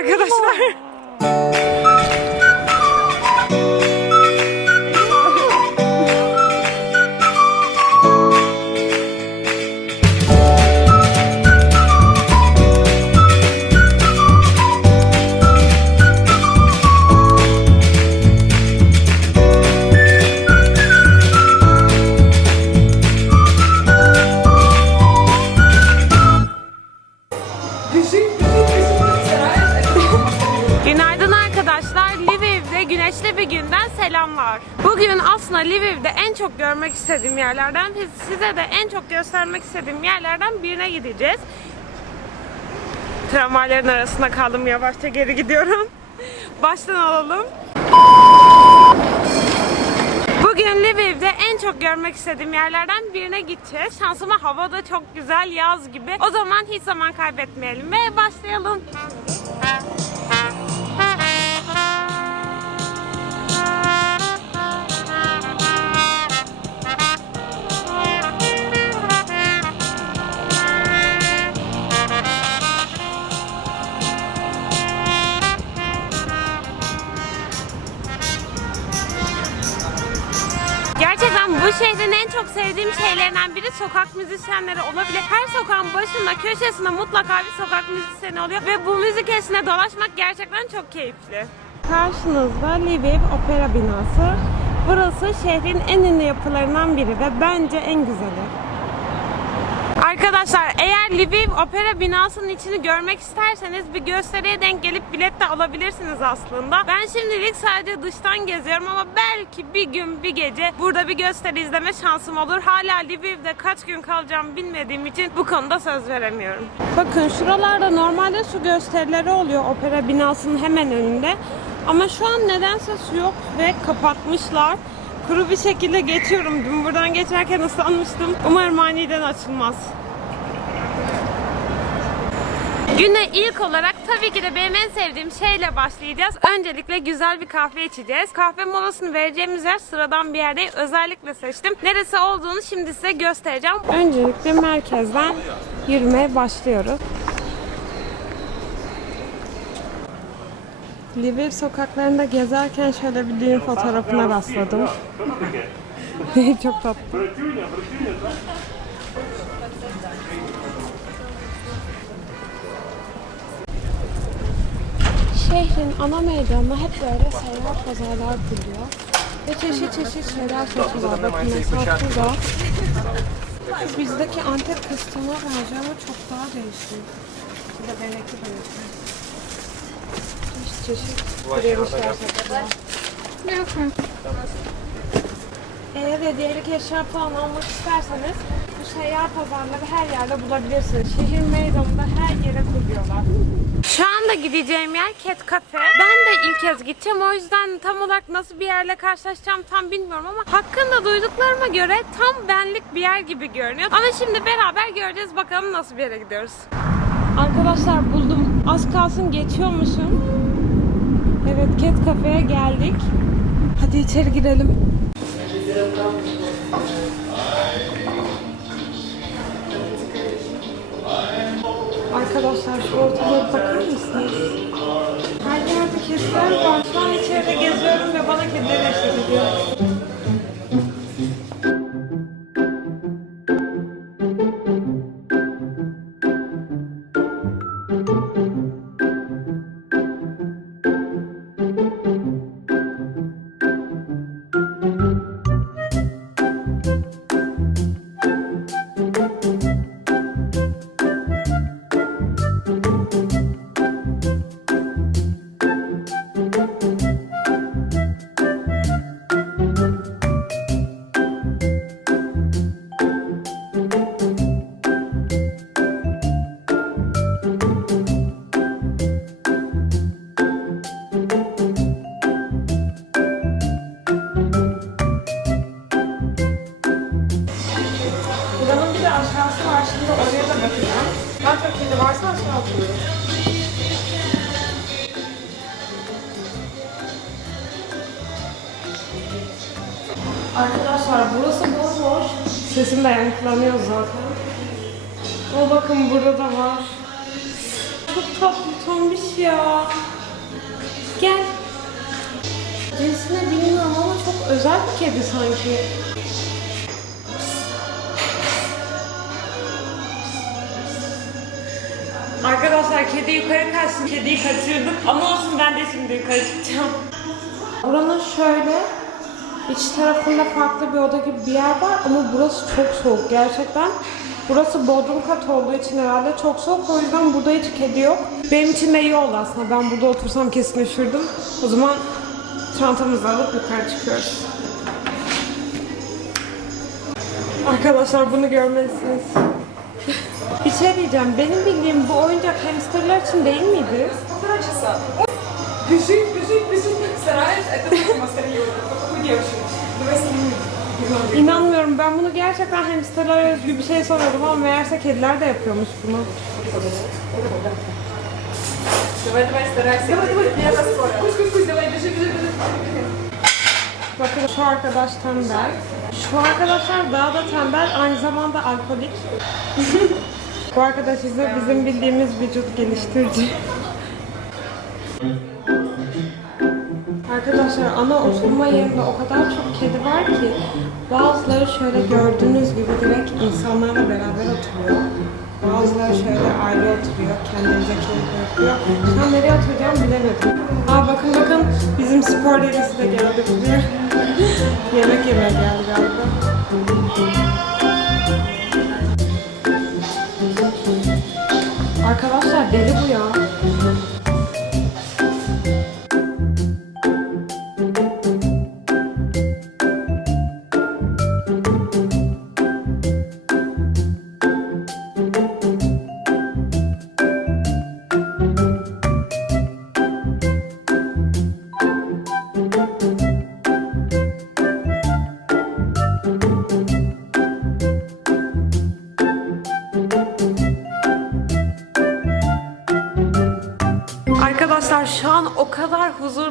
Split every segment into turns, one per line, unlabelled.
arkadaşlar. Göstermek istediğim yerlerden birine gideceğiz. Tramvayların arasında kaldım. Yavaşça geri gidiyorum. Baştan alalım. Bugün Lviv'de en çok görmek istediğim yerlerden birine gideceğiz. Şansıma hava da çok güzel, yaz gibi. O zaman hiç zaman kaybetmeyelim ve başlayalım. Bu şehrin en çok sevdiğim şeylerinden biri sokak müzisyenleri olabilir. Her sokağın başında, köşesinde mutlaka bir sokak müzisyeni oluyor ve bu müzik eşliğinde dolaşmak gerçekten çok keyifli. Karşınızda Lviv Opera Binası. Burası şehrin en ünlü yapılarından biri ve bence en güzeli. Arkadaşlar eğer Lviv Opera binasının içini görmek isterseniz bir gösteriye denk gelip bilet de alabilirsiniz aslında. Ben şimdilik sadece dıştan geziyorum ama belki bir gün bir gece burada bir gösteri izleme şansım olur. Hala Lviv'de kaç gün kalacağımı bilmediğim için bu konuda söz veremiyorum. Bakın şuralarda normalde su gösterileri oluyor opera binasının hemen önünde. Ama şu an nedense su yok ve kapatmışlar. Kuru bir şekilde geçiyorum. Dün buradan geçerken ıslanmıştım. Umarım aniden açılmaz. Güne ilk olarak tabii ki de benim en sevdiğim şeyle başlayacağız. Öncelikle güzel bir kahve içeceğiz. Kahve molasını vereceğimiz yer sıradan bir yer değil. Özellikle seçtim. Neresi olduğunu şimdi size göstereceğim. Öncelikle merkezden yürümeye başlıyoruz. Lviv sokaklarında gezerken şöyle bir düğün fotoğrafına rastladım. Çok tatlı. Şehrin ana meydanına hep böyle seyyar pazarlar kuruluyor. Ve çeşit çeşit şeyler satıyorlar. Bakın mesela şurada. Şu bizdeki Antep kıstığına benziyor ama çok daha değişik. Burada benekli benekli. Çeşit çeşit direnişler satıyorlar. Eğer hediyelik eşya falan almak isterseniz seyyar pazarları her yerde bulabilirsiniz. Şehir meydanında her yere kuruyorlar. Şu anda gideceğim yer Cat Cafe. Ben de ilk kez gideceğim. O yüzden tam olarak nasıl bir yerle karşılaşacağım tam bilmiyorum ama hakkında duyduklarıma göre tam benlik bir yer gibi görünüyor. Ama şimdi beraber göreceğiz bakalım nasıl bir yere gidiyoruz. Arkadaşlar buldum. Az kalsın geçiyormuşum. Evet Cat Cafe'ye geldik. Hadi içeri girelim. Arkadaşlar şu ortalığa bakar mısınız? Her yerde kediler var. Şu an içeride geziyorum ve bana kediler eşlik ediyor. Arkadaşlar burası bomboş. Sesim de yankılanıyor zaten. O bakın burada da var. Çok tatlı tombiş ya. Gel. Cinsine bilmiyorum ama çok özel bir kedi sanki. Arkadaşlar kedi yukarı kaçtı. Kediyi kaçırdım. Ama olsun ben de şimdi yukarı çıkacağım. Buranın şöyle iç tarafında farklı bir oda gibi bir yer var ama burası çok soğuk gerçekten. Burası bodrum kat olduğu için herhalde çok soğuk. O yüzden burada hiç kedi yok. Benim için de iyi oldu aslında. Ben burada otursam kesin üşürdüm. O zaman çantamızı alıp yukarı çıkıyoruz. Arkadaşlar bunu görmelisiniz. bir şey diyeceğim. Benim bildiğim bu oyuncak hamsterlar için değil miydi?
Полтора часа. Ой, бежит, бежит, бежит. Старается. Это только Мастер Какую девушку? Давай снимем.
İnanmıyorum. Ben bunu gerçekten hamsterlara özgü bir şey sanıyordum ama meğerse kediler de yapıyormuş bunu.
Давай, давай, старайся. Давай, давай, я за скоро. Кусь, кусь, кусь, давай, бежи, бежи, бежи.
Bakın şu arkadaş tembel. Şu arkadaşlar daha da tembel, aynı zamanda alkolik. Bu arkadaş ise bizim bildiğimiz vücut geliştirici. Arkadaşlar ana oturma yerinde o kadar çok kedi var ki bazıları şöyle gördüğünüz gibi direkt insanlarla beraber oturuyor. Bazıları şöyle ayrı oturuyor, kendinize keyif yapıyor. Şu an nereye oturacağım bilemedim. Aa bakın bakın bizim spor delisi de geldi buraya. Yemek yemeye geldi galiba. Arkadaşlar o kadar huzur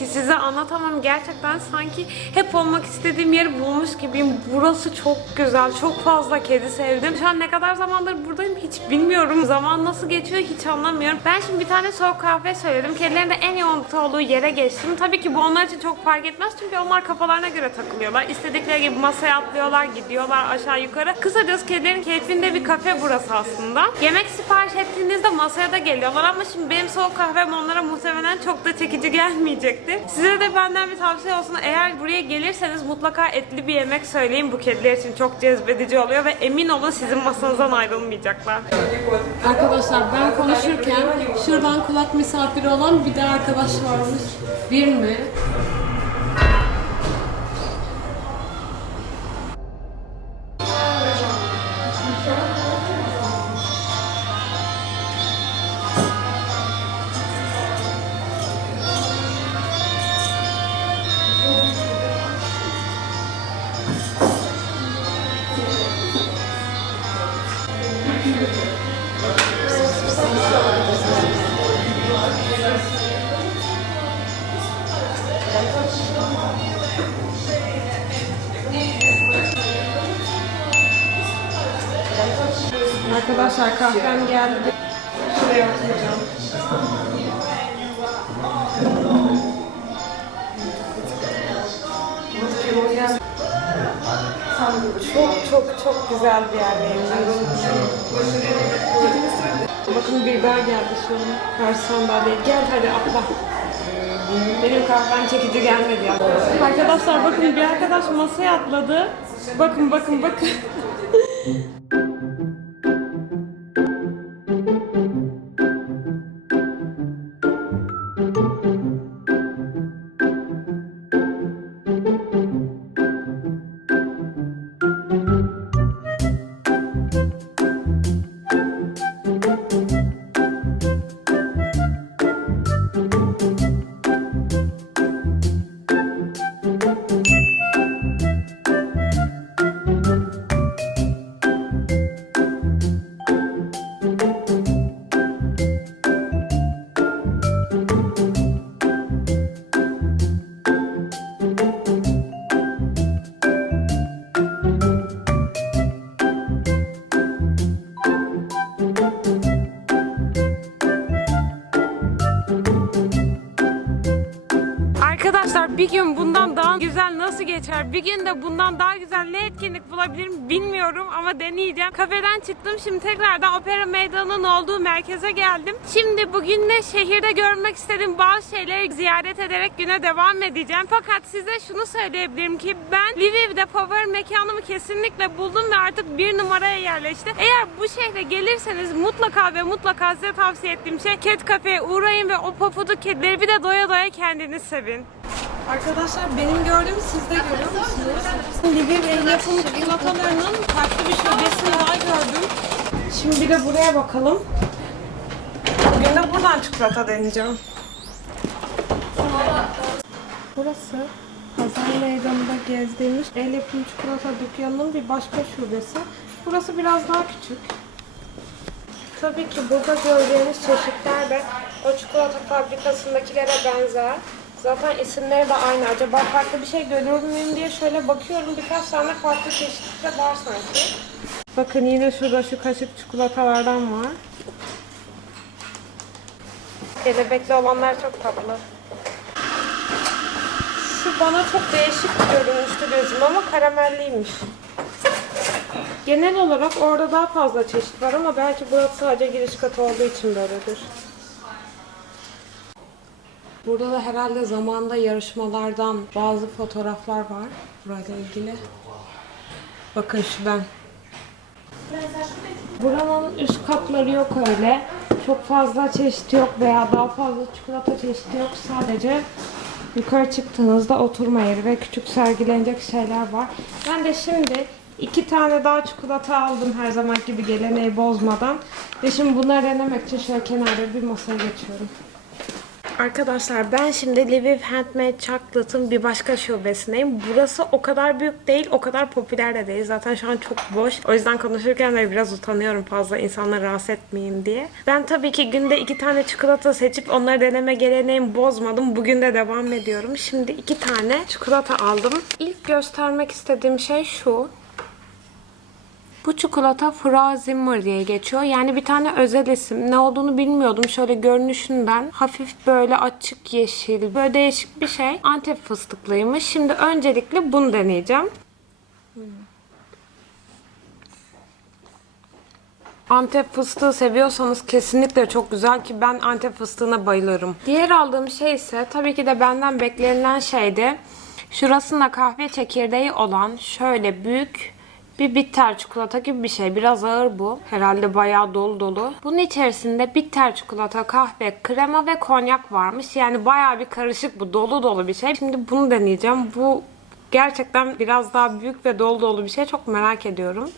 ki size anlatamam. Gerçekten sanki hep olmak istediğim yeri bulmuş gibiyim. Burası çok güzel. Çok fazla kedi sevdim. Şu an ne kadar zamandır buradayım hiç bilmiyorum. Zaman nasıl geçiyor hiç anlamıyorum. Ben şimdi bir tane soğuk kahve söyledim. Kedilerin de en yoğunlukta olduğu yere geçtim. Tabii ki bu onlar için çok fark etmez. Çünkü onlar kafalarına göre takılıyorlar. İstedikleri gibi masaya atlıyorlar, gidiyorlar aşağı yukarı. Kısacası kedilerin keyfinde bir kafe burası aslında. Yemek sipariş ettiğinizde masaya da geliyorlar ama şimdi benim soğuk kahvem onlara muhtemelen çok da çekici gelmeyecekti. Size de benden bir tavsiye olsun. Eğer buraya gelirseniz mutlaka etli bir yemek söyleyin. Bu kediler için çok cezbedici oluyor ve emin olun sizin masanızdan ayrılmayacaklar. Arkadaşlar ben konuşurken şuradan kulak misafiri olan bir de arkadaş varmış. Bir mi? Şuraya oturacağım. Çok çok çok güzel bir yerdeyim. Bakın bir daha geldi şu an. Karşı sandalyeye. Gel hadi atla. Benim kahvem çekici gelmedi ya. Arkadaşlar bakın bir arkadaş masaya atladı. Bakın bakın bakın. Geçer? Bir gün de bundan daha güzel ne etkinlik bulabilirim bilmiyorum ama deneyeceğim. Kafeden çıktım şimdi tekrardan opera meydanının olduğu merkeze geldim. Şimdi bugün de şehirde görmek istediğim bazı şeyleri ziyaret ederek güne devam edeceğim. Fakat size şunu söyleyebilirim ki ben Lviv'de favori mekanımı kesinlikle buldum ve artık bir numaraya yerleşti. Eğer bu şehre gelirseniz mutlaka ve mutlaka size tavsiye ettiğim şey Cat Cafe'ye uğrayın ve o pofuduk kedileri bir de doya doya kendiniz sevin. Arkadaşlar benim gördüğümü siz de görüyor musunuz? Lviv el yapımı çikolatalarının farklı bir şubesini daha gördüm. Şimdi bir de buraya bakalım. Bugün de buradan çikolata deneyeceğim. Burası Pazar Meydanı'nda gezdiğimiz el yapımı çikolata dükkanının bir başka şubesi. Burası biraz daha küçük. Tabii ki burada gördüğünüz çeşitler de o çikolata fabrikasındakilere benzer. Zaten isimleri de aynı. Acaba farklı bir şey görüyor muyum diye şöyle bakıyorum. Birkaç tane farklı çeşitli de var sanki. Bakın yine şurada şu kaşık çikolatalardan var. Kelebekli olanlar çok tatlı. Şu bana çok değişik görünmüştü gözüm ama karamelliymiş. Genel olarak orada daha fazla çeşit var ama belki burası sadece giriş katı olduğu için böyledir. Burada da herhalde zamanda yarışmalardan bazı fotoğraflar var burayla ilgili. Bakın şu ben. Buranın üst katları yok öyle. Çok fazla çeşit yok veya daha fazla çikolata çeşidi yok. Sadece yukarı çıktığınızda oturma yeri ve küçük sergilenecek şeyler var. Ben de şimdi iki tane daha çikolata aldım her zaman gibi geleneği bozmadan. Ve şimdi bunları denemek için şöyle kenarda bir masaya geçiyorum. Arkadaşlar ben şimdi Lviv Handmade Chocolate'ın bir başka şubesindeyim. Burası o kadar büyük değil, o kadar popüler de değil. Zaten şu an çok boş. O yüzden konuşurken de biraz utanıyorum fazla insanları rahatsız etmeyeyim diye. Ben tabii ki günde iki tane çikolata seçip onları deneme geleneğimi bozmadım. Bugün de devam ediyorum. Şimdi iki tane çikolata aldım. İlk göstermek istediğim şey şu. Bu çikolata Frau Zimmer diye geçiyor. Yani bir tane özel isim. Ne olduğunu bilmiyordum. Şöyle görünüşünden hafif böyle açık yeşil, böyle değişik bir şey. Antep fıstıklıymış. Şimdi öncelikle bunu deneyeceğim. Antep fıstığı seviyorsanız kesinlikle çok güzel ki ben Antep fıstığına bayılırım. Diğer aldığım şey ise tabii ki de benden beklenilen şeydi. Şurasında kahve çekirdeği olan şöyle büyük bir bitter çikolata gibi bir şey. Biraz ağır bu. Herhalde bayağı dolu dolu. Bunun içerisinde bitter çikolata, kahve, krema ve konyak varmış. Yani bayağı bir karışık bu. Dolu dolu bir şey. Şimdi bunu deneyeceğim. Bu gerçekten biraz daha büyük ve dolu dolu bir şey. Çok merak ediyorum.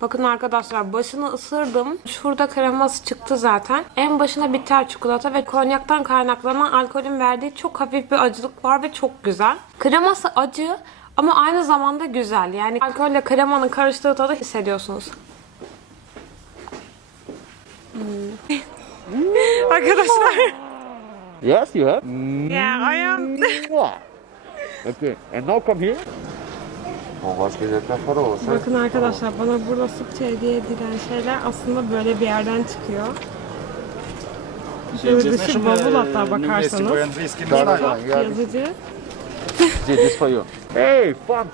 Bakın arkadaşlar başını ısırdım. Şurada kreması çıktı zaten. En başına bitter çikolata ve konyaktan kaynaklanan alkolün verdiği çok hafif bir acılık var ve çok güzel. Kreması acı ama aynı zamanda güzel. Yani alkolle kremanın karıştığı tadı hissediyorsunuz. Hmm. arkadaşlar.
Yes, you have.
Yeah, I am.
Okay, and now come here. O başka yerden para olsa.
Bakın arkadaşlar bana burada sıkça hediye edilen şeyler aslında böyle bir yerden çıkıyor. Şöyle dışı bavul hatta bakarsanız.
Ya.
Yazıcı.
See, this for you. Hey, fun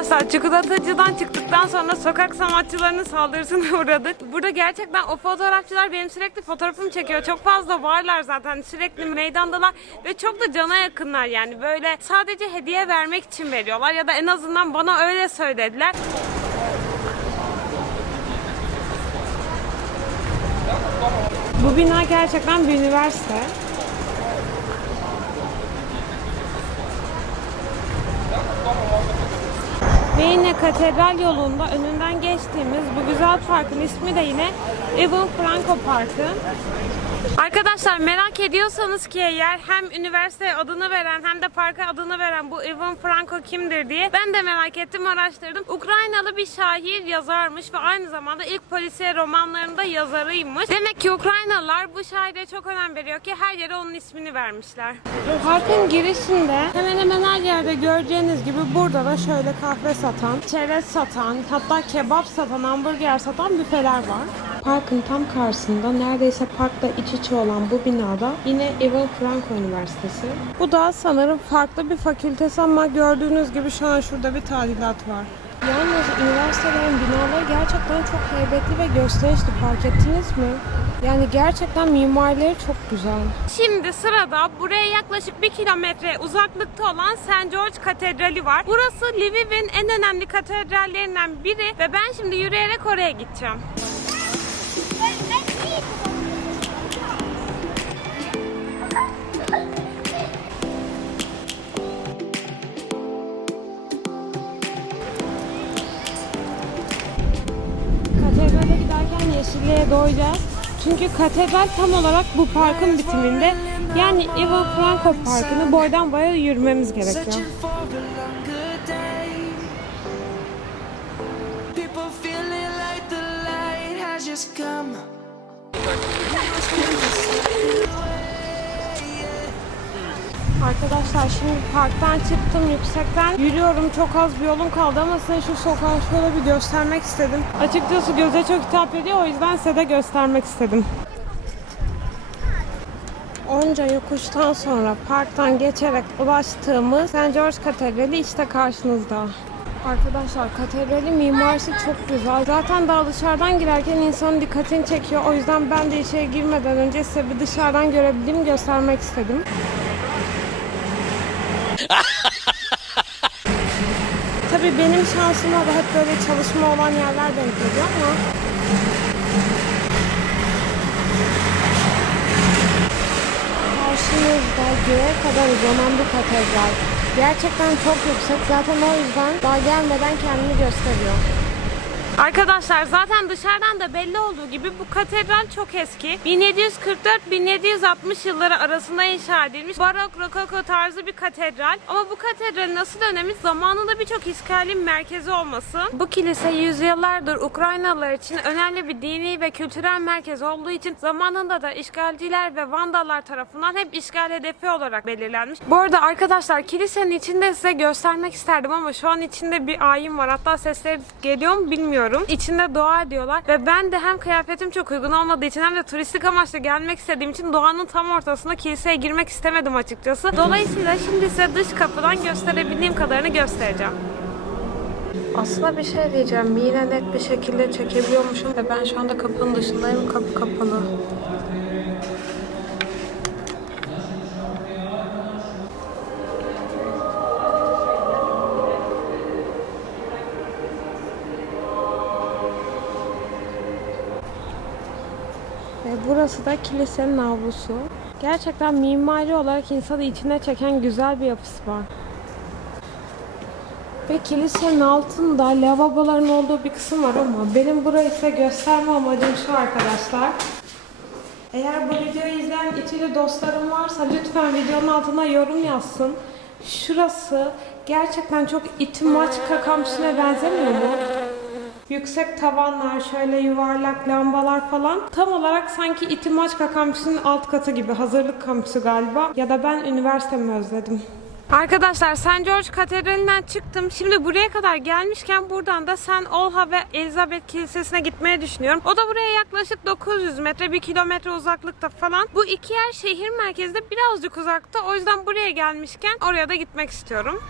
Arkadaşlar çikolatacıdan çıktıktan sonra sokak sanatçılarının saldırısına uğradık. Burada gerçekten o fotoğrafçılar benim sürekli fotoğrafımı çekiyor. Çok fazla varlar zaten sürekli meydandalar ve çok da cana yakınlar yani böyle sadece hediye vermek için veriyorlar ya da en azından bana öyle söylediler. Bu bina gerçekten bir üniversite. Ve yine katedral yolunda önünden geçtiğimiz bu güzel parkın ismi de yine Evan Franco Parkı. Arkadaşlar merak ediyorsanız ki eğer hem üniversiteye adını veren hem de parka adını veren bu Ivan Franko kimdir diye ben de merak ettim araştırdım. Ukraynalı bir şair yazarmış ve aynı zamanda ilk polisiye romanlarında yazarıymış. Demek ki Ukraynalılar bu şaire çok önem veriyor ki her yere onun ismini vermişler. Parkın girişinde hemen hemen her yerde göreceğiniz gibi burada da şöyle kahve satan, çerez satan, hatta kebap satan, hamburger satan büfeler var. Parkın tam karşısında neredeyse parkla iç içe olan bu binada yine Ivan Franko Üniversitesi. Bu da sanırım farklı bir fakültesi ama gördüğünüz gibi şu an şurada bir tadilat var. Yalnız üniversitelerin binaları gerçekten çok heybetli ve gösterişli fark ettiniz mi? Yani gerçekten mimarileri çok güzel. Şimdi sırada buraya yaklaşık bir kilometre uzaklıkta olan St. George Katedrali var. Burası Lviv'in en önemli katedrallerinden biri ve ben şimdi yürüyerek oraya gideceğim. Yeşilliğe doyacağız. Çünkü katedral tam olarak bu parkın bitiminde. Yani Ivan Franko Parkı'nı boydan boya yürümemiz gerekiyor.
Searching for
Arkadaşlar şimdi parktan çıktım yüksekten. Yürüyorum çok az bir yolum kaldı ama size şu sokağı şöyle bir göstermek istedim. Açıkçası göze çok hitap ediyor o yüzden size de göstermek istedim. Onca yokuştan sonra parktan geçerek ulaştığımız St. George Katedrali işte karşınızda. Arkadaşlar katedralin mimarisi çok güzel. Zaten daha dışarıdan girerken insanın dikkatini çekiyor. O yüzden ben de içeri girmeden önce size bir dışarıdan görebildiğimi göstermek istedim. Tabii benim şansıma da hep böyle çalışma olan yerler denk geliyor ama karşınızda göğe kadar uzanan bir katedral. Gerçekten çok yüksek. Zaten o yüzden daha gelmeden kendini gösteriyor. Arkadaşlar zaten dışarıdan da belli olduğu gibi bu katedral çok eski. 1744-1760 yılları arasında inşa edilmiş barok rokoko tarzı bir katedral. Ama bu katedralin asıl önemi zamanında birçok işgalin merkezi olması. Bu kilise yüzyıllardır Ukraynalılar için önemli bir dini ve kültürel merkez olduğu için zamanında da işgalciler ve vandallar tarafından hep işgal hedefi olarak belirlenmiş. Bu arada arkadaşlar kilisenin içinde size göstermek isterdim ama şu an içinde bir ayin var. Hatta sesleri geliyor mu bilmiyorum. İçinde dua ediyorlar ve ben de hem kıyafetim çok uygun olmadığı için hem de turistik amaçla gelmek istediğim için doğanın tam ortasında kiliseye girmek istemedim açıkçası. Dolayısıyla şimdi size dış kapıdan gösterebildiğim kadarını göstereceğim. Aslında bir şey diyeceğim. Yine net bir şekilde çekebiliyormuşum ve ben şu anda kapının dışındayım. Kapı kapalı. Burası da kilisenin avlusu. Gerçekten mimari olarak insanı içine çeken güzel bir yapısı var. Ve kilisenin altında lavaboların olduğu bir kısım var ama benim burayı size gösterme amacım şu arkadaşlar. Eğer bu videoyu izleyen içeri dostlarım varsa lütfen videonun altına yorum yazsın. Şurası gerçekten çok İtimaçka kampüsüne benzemiyor mu? Yüksek tavanlar, şöyle yuvarlak lambalar falan. Tam olarak sanki İtimaçka kampüsünün alt katı gibi. Hazırlık kampüsü galiba. Ya da ben üniversitemi özledim. Arkadaşlar St. George Katedrali'nden çıktım. Şimdi buraya kadar gelmişken buradan da St. Olha ve Elizabeth Kilisesi'ne gitmeyi düşünüyorum. O da buraya yaklaşık 900 metre, 1 kilometre uzaklıkta falan. Bu iki yer şehir merkezde birazcık uzakta. O yüzden buraya gelmişken oraya da gitmek istiyorum.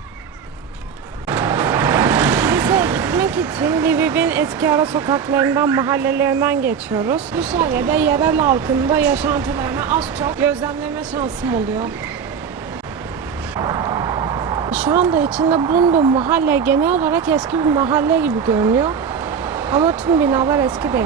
Kiliseye gitmek için Lviv'in eski ara sokaklarından, mahallelerinden geçiyoruz. Bu sayede yerel halkın da yaşantılarını az çok gözlemleme şansım oluyor. Şu anda içinde bulunduğum mahalle genel olarak eski bir mahalle gibi görünüyor. Ama tüm binalar eski değil.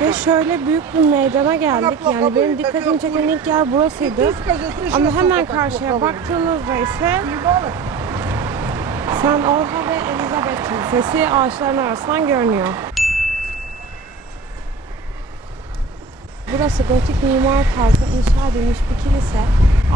Ve şöyle büyük bir meydana geldik. Yani benim dikkatimi çeken ilk yer burasıydı. Ama hemen karşıya baktığımızda ise San Olha ve Elizabeth Kilisesi ağaçların arasından görünüyor. Burası gotik mimar tarzı inşa edilmiş bir kilise.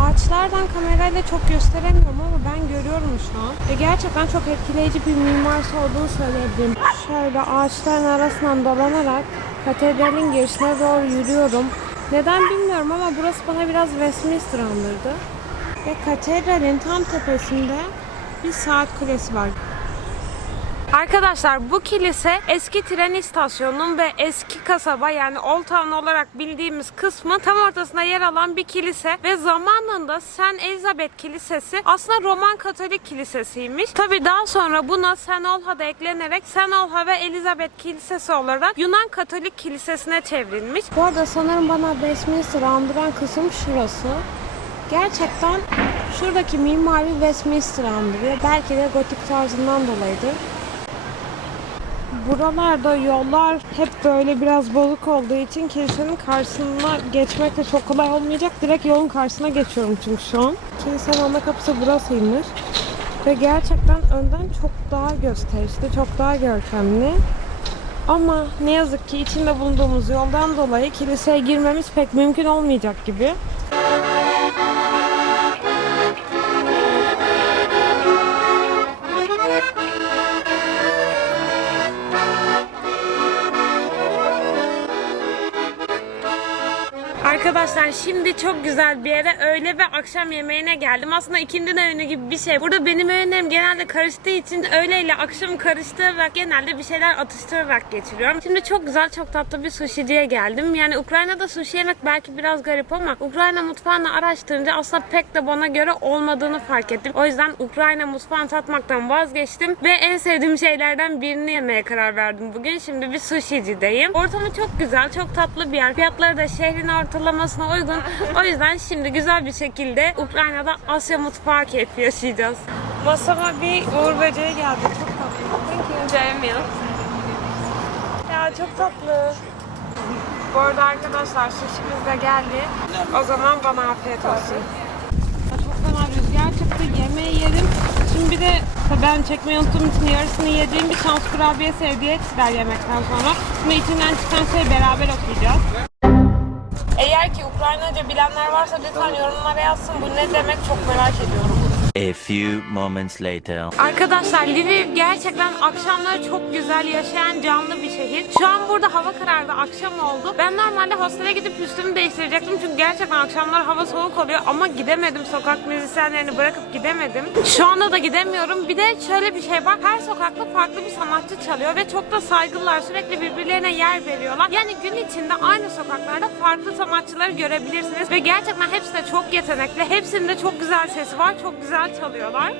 Ağaçlardan kamerayla çok gösteremiyorum ama ben görüyorum şu an. Ve gerçekten çok etkileyici bir mimarisi olduğunu söyleyebilirim. Şöyle ağaçların arasından dolanarak katedralin girişine doğru yürüyorum. Neden bilmiyorum ama burası bana biraz Westminster andırdı. Ve katedralin tam tepesinde bir saat kulesi var. Arkadaşlar bu kilise eski tren istasyonunun ve eski kasaba yani Old Town olarak bildiğimiz kısmın tam ortasında yer alan bir kilise ve zamanında St. Elizabeth Kilisesi aslında Roman Katolik Kilisesiymiş. Tabi daha sonra buna St. Olha da eklenerek St. Olha ve Elizabeth Kilisesi olarak Yunan Katolik Kilisesi'ne çevrilmiş. Bu arada sanırım bana Westminster andıran kısım şurası. Gerçekten şuradaki mimari Westminster andırıyor. Belki de gotik tarzından dolayıdır. Buralarda yollar hep böyle biraz bozuk olduğu için kilisenin karşısına geçmek de çok kolay olmayacak. Direkt yolun karşısına geçiyorum çünkü şu an. Kilisenin ana kapısı burasıymış. Ve gerçekten önden çok daha gösterişli, çok daha görkemli. Ama ne yazık ki içinde bulunduğumuz yoldan dolayı kiliseye girmemiz pek mümkün olmayacak gibi. Şimdi çok güzel bir yere öğle ve akşam yemeğine geldim. Aslında ikindi öğünü gibi bir şey. Burada benim öğünlerim genelde karıştığı için öğle ile akşam karıştırarak genelde bir şeyler atıştırarak geçiriyorum. Şimdi çok güzel çok tatlı bir sushiciye geldim. Yani Ukrayna'da sushi yemek belki biraz garip ama Ukrayna mutfağını araştırınca aslında pek de bana göre olmadığını fark ettim. O yüzden Ukrayna mutfağını tatmaktan vazgeçtim ve en sevdiğim şeylerden birini yemeye karar verdim bugün. Şimdi bir sushicideyim. Ortamı çok güzel, çok tatlı bir yer. Fiyatları da şehrin ortalamasına uygun. O yüzden şimdi güzel bir şekilde Ukrayna'da Asya mutfağı keyfi yaşayacağız. Masama bir uğur böceği geldi. Çok tatlı. Thank you. Ya çok tatlı. Bu arada arkadaşlar sushi'miz de geldi. O zaman bana afiyet olsun. Çok fena rüzgar çıktı. Yemeği yedim. Şimdi bir de tabii ben çekmeyi unuttuğum için yarısını yediğim bir şans kurabiyesi hediye ettiler yemekten sonra. Şimdi içinden çıkan şey beraber okuyacağız. Ki Ukraynaca bilenler varsa lütfen yorumlara yazsın. Bu ne demek çok merak ediyorum.
A few moments later.
Arkadaşlar Lviv gerçekten akşamları çok güzel yaşayan canlı bir şehir. Şu an burada hava karardı, akşam oldu. Ben normalde hostele gidip üstümü değiştirecektim çünkü gerçekten akşamlar hava soğuk oluyor ama gidemedim. Sokak müzisyenlerini bırakıp gidemedim. Şu anda da gidemiyorum. Bir de şöyle bir şey var. Her sokakta farklı bir sanatçı çalıyor ve çok da saygılılar. Sürekli birbirlerine yer veriyorlar. Yani gün içinde aynı sokaklarda farklı sanatçıları görebilirsiniz ve gerçekten hepsi de çok yetenekli. Hepsinin de çok güzel sesi var. Çok güzel çalıyorlar.